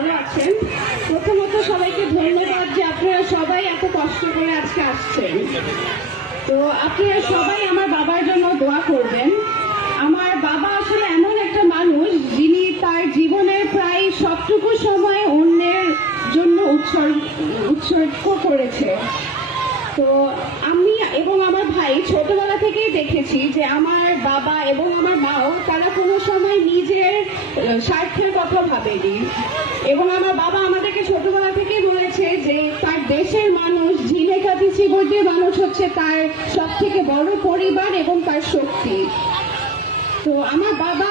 ভালো আছেন? প্রথমত সবাইকে ধন্যবাদ যে আপনারা সবাই এত কষ্ট করে আজকে আসছেন। তো আপনারা সবাই আমার বাবার জন্য দোয়া করবেন। আমার বাবা আসলে এমন একটা মানুষ যিনি তার জীবনের প্রায় সবটুকু সময় অন্যের জন্য উৎসর্গ উৎসর্গ করেছে। তো আমি এবং আমার ভাই, ছোটবেলা থেকেই দেখেছি যে আমার বাবা এবং আমার মাও তারা কোনো সময় নিজের স্বার্থের কথা ভাবেনি। এবং আমার বাবা আমাদেরকে ছোটবেলা থেকেই বলেছে যে তার দেশের মানুষ ঝিলে কাঠি চিবর্দের মানুষ হচ্ছে তার সব থেকে বড় পরিবার এবং তার শক্তি। তো আমার বাবা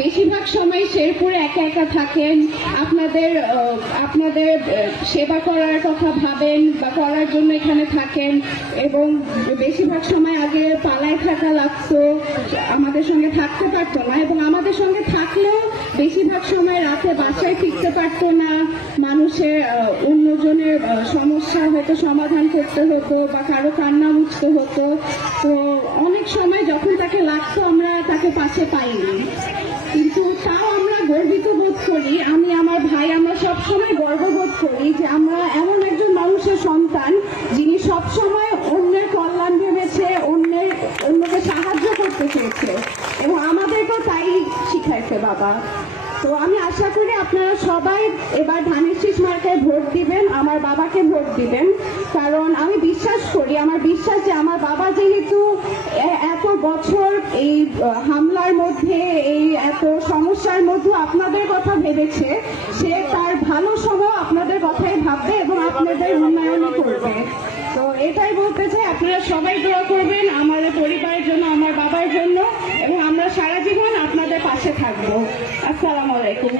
বেশিরভাগ সময় শেরপুরে একা একা থাকেন। আপনাদের আপনাদের সেবা করার কথা ভাবেন বা করার জন্য এখানে থাকেন এবং বেশিরভাগ সময় আগে পালায় থাকা লাগতো, আমাদের সঙ্গে থাকতে পারতো না এবং আমাদের সঙ্গে থাকলেও বেশিরভাগ সময় রাতে বাসায় ফিরতে পারতো না। মানুষের অন্যজনের সমস্যা হয়তো সমাধান করতে হতো বা কারও কান্না মুছতে হতো। তো অনেক সময় যখন তাকে লাগতো, আমরা তাকে পাশে পাইনি। করি আমি আমার ভাই আমরা সব সময় গর্ববোধ করি যে আমরা এমন একজন মানুষের সন্তান যিনি সব সময় অন্যের কল্যাণ ভেবেছে অন্যের অন্যকে সাহায্য করতে চেয়েছে। এবং আমাদেরকেও তাই শিখাইছে বাবা। তো আমি আশা করি আপনারা সবাই এবার ধানের শীষ মার্কায় ভোট দিবেন আমার বাবাকে ভোট দিবেন। কারণ আমি বিশ্বাস করি আমার বিশ্বাস যে আমার বাবা যেহেতু এত বছর এই আহ, সমস্যার মধ্যে আপনাদের কথা ভেবেছে, সে তার ভালো সময় আপনাদের কথাই ভাববে এবং আপনাদের উন্নয়নও করবে। তো এটাই বলতে চাই, আপনারা সবাই দোয়া করবেন আমার পরিবারের জন্য, আমার বাবার জন্য, এবং আমরা সারা জীবন আপনাদের পাশে থাকব। আসসালামু আলাইকুম।